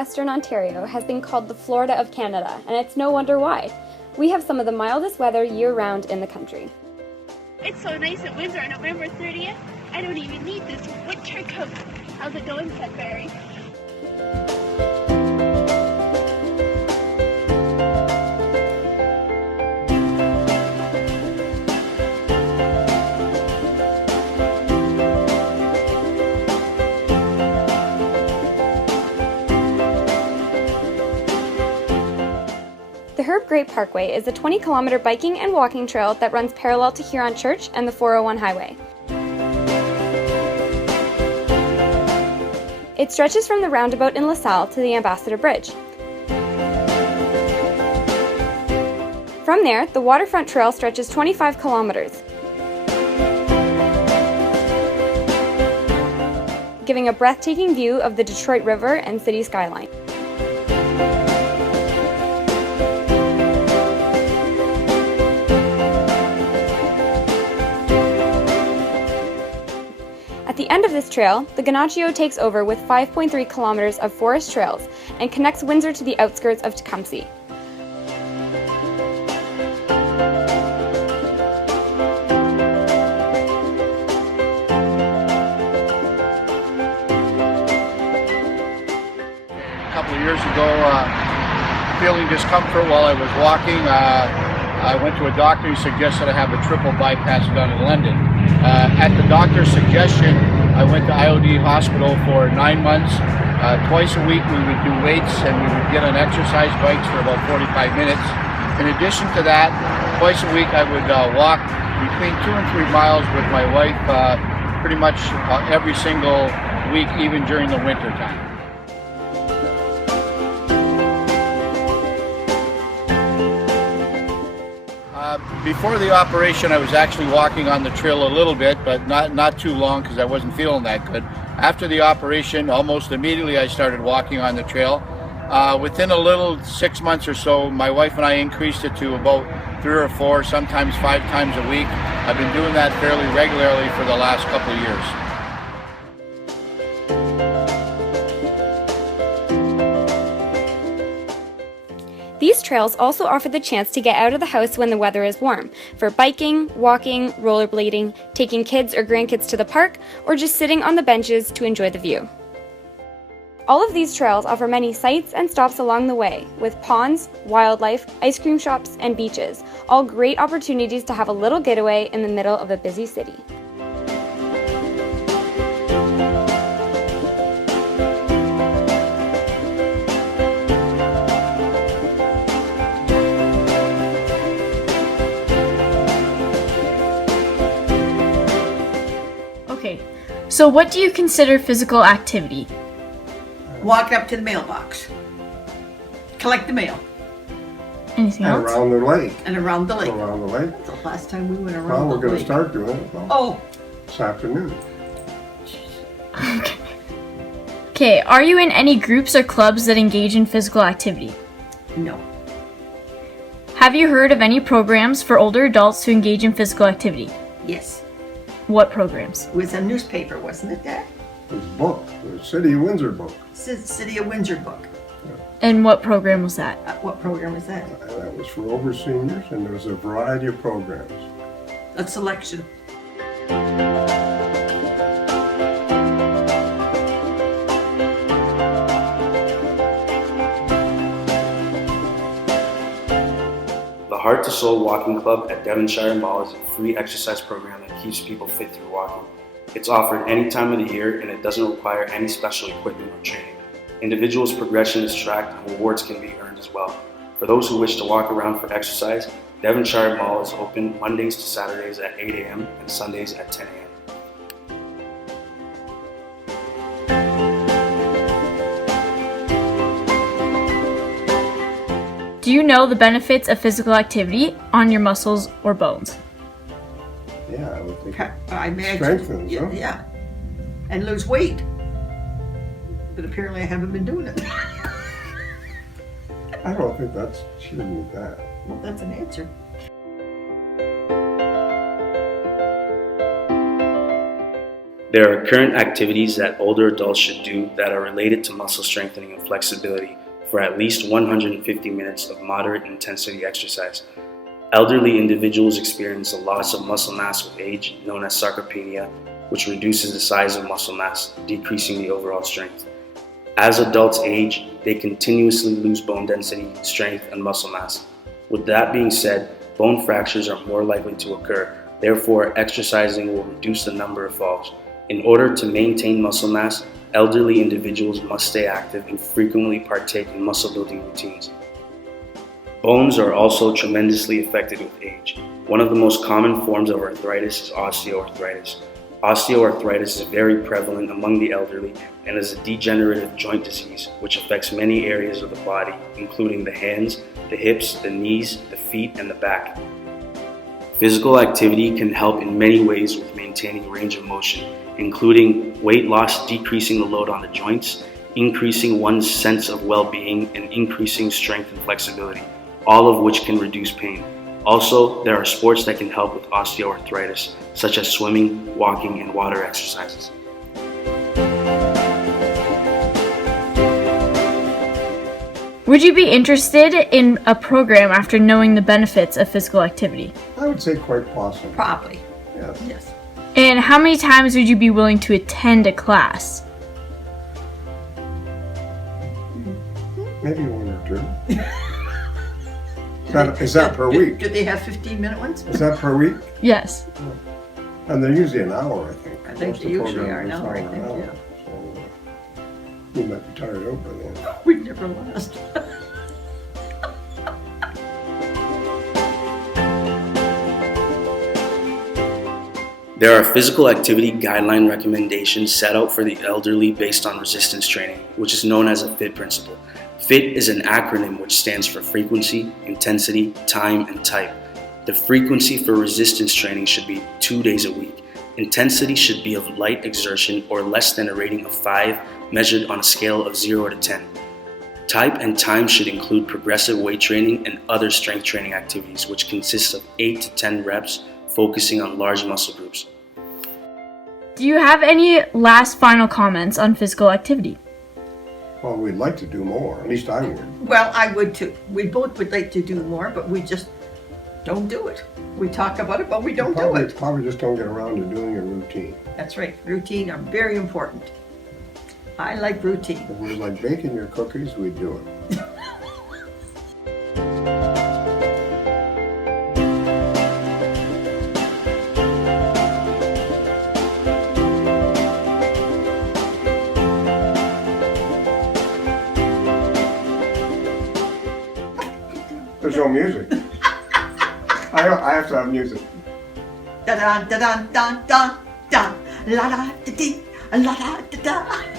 Western Ontario has been called the Florida of Canada, and it's no wonder why. We have some of the mildest weather year-round in the country. It's so nice at Windsor on November 30th. I don't even need this winter coat. How's it going, Sudbury? The Herb Great Parkway is a 20-kilometer biking and walking trail that runs parallel to Huron Church and the 401 highway. It stretches from the roundabout in LaSalle to the Ambassador Bridge. From there, the Waterfront Trail stretches 25 kilometers, giving a breathtaking view of the Detroit River and city skyline. At the end of this trail, the Ganachio takes over with 5.3 kilometers of forest trails and connects Windsor to the outskirts of Tecumseh. A couple of years ago, feeling discomfort while I was walking, I went to a doctor who suggested I have a triple bypass done in London. At the doctor's suggestion, I went to IOD Hospital for 9 months. Twice a week we would do weights and we would get on exercise bikes for about 45 minutes. In addition to that, twice a week I would walk between 2 and 3 miles with my wife pretty much every single week, even during the winter time. Before the operation, I was actually walking on the trail a little bit, but not too long because I wasn't feeling that good. After the operation, almost immediately I started walking on the trail. Within a little 6 months or so, my wife and I increased it to about 3 or 4, sometimes 5 times a week. I've been doing that fairly regularly for the last couple of years. These trails also offer the chance to get out of the house when the weather is warm, for biking, walking, rollerblading, taking kids or grandkids to the park, or just sitting on the benches to enjoy the view. All of these trails offer many sights and stops along the way, with ponds, wildlife, ice cream shops, and beaches, all great opportunities to have a little getaway in the middle of a busy city. So what do you consider physical activity? Walk up to the mailbox. Collect the mail. Anything else? Around the lake. And around the lake. Around the lake. The last time we went around Well, the we're going to lake. start doing it this afternoon. Okay, are you in any groups or clubs that engage in physical activity? No. Have you heard of any programs for older adults to engage in physical activity? Yes. What programs? It was a newspaper, wasn't it, Dad? It was a book, the City of Windsor book. City of Windsor book. And what program was that? What program was that? And that was for over seniors, and there was a variety of programs. A selection. The Heart to Soul Walking Club at Devonshire Mall is a free exercise program that keeps people fit through walking. It's offered any time of the year and it doesn't require any special equipment or training. Individuals' progression is tracked and rewards can be earned as well. For those who wish to walk around for exercise, Devonshire Mall is open Mondays to Saturdays at 8 a.m. and Sundays at 10 a.m. Do you know the benefits of physical activity on your muscles or bones? Yeah, I would think I imagine. strengthens, Yeah, huh? yeah. And lose weight. But apparently I haven't been doing it. I don't think she didn't need that. Well, that's an answer. There are current activities that older adults should do that are related to muscle strengthening and flexibility for at least 150 minutes of moderate intensity exercise. Elderly individuals experience a loss of muscle mass with age, known as sarcopenia, which reduces the size of muscle mass, decreasing the overall strength. As adults age, they continuously lose bone density, strength, and muscle mass. With that being said, bone fractures are more likely to occur. Therefore, exercising will reduce the number of falls. In order to maintain muscle mass, elderly individuals must stay active and frequently partake in muscle building routines. Bones are also tremendously affected with age. One of the most common forms of arthritis is osteoarthritis. Osteoarthritis is very prevalent among the elderly and is a degenerative joint disease which affects many areas of the body, including the hands, the hips, the knees, the feet, and the back. Physical activity can help in many ways with maintaining range of motion, including weight loss, decreasing the load on the joints, increasing one's sense of well-being, and increasing strength and flexibility, all of which can reduce pain. Also, there are sports that can help with osteoarthritis, such as swimming, walking, and water exercises. Would you be interested in a program after knowing the benefits of physical activity? I would say quite possible. Probably, Yes. yes. And how many times would you be willing to attend a class? Maybe one or two. Is that per week? Do they have 15-minute ones? Is that per week? Yes. And they're usually an hour, I think. I think Most they of the usually are programs an hour, I think, an yeah. So, you might be tired out by then. We'd never last. There are physical activity guideline recommendations set out for the elderly based on resistance training, which is known as a FIT principle. FIT is an acronym which stands for frequency, intensity, time, and type. The frequency for resistance training should be 2 days a week. Intensity should be of light exertion or less than a rating of 5, measured on a scale of 0 to 10. Type and time should include progressive weight training and other strength training activities, which consists of 8 to 10 reps, focusing on large muscle groups. Do you have any last final comments on physical activity? Well, we'd like to do more. At least I would. Well, I would too. We both would like to do more, but we just don't do it. We talk about it, but we don't do it. Probably just don't get around to doing a routine. That's right. Routine are very important. I like routine. If it was like baking your cookies, we'd do it. There's no music. I have to have music. Da da da da da da da la la da dee la la da da.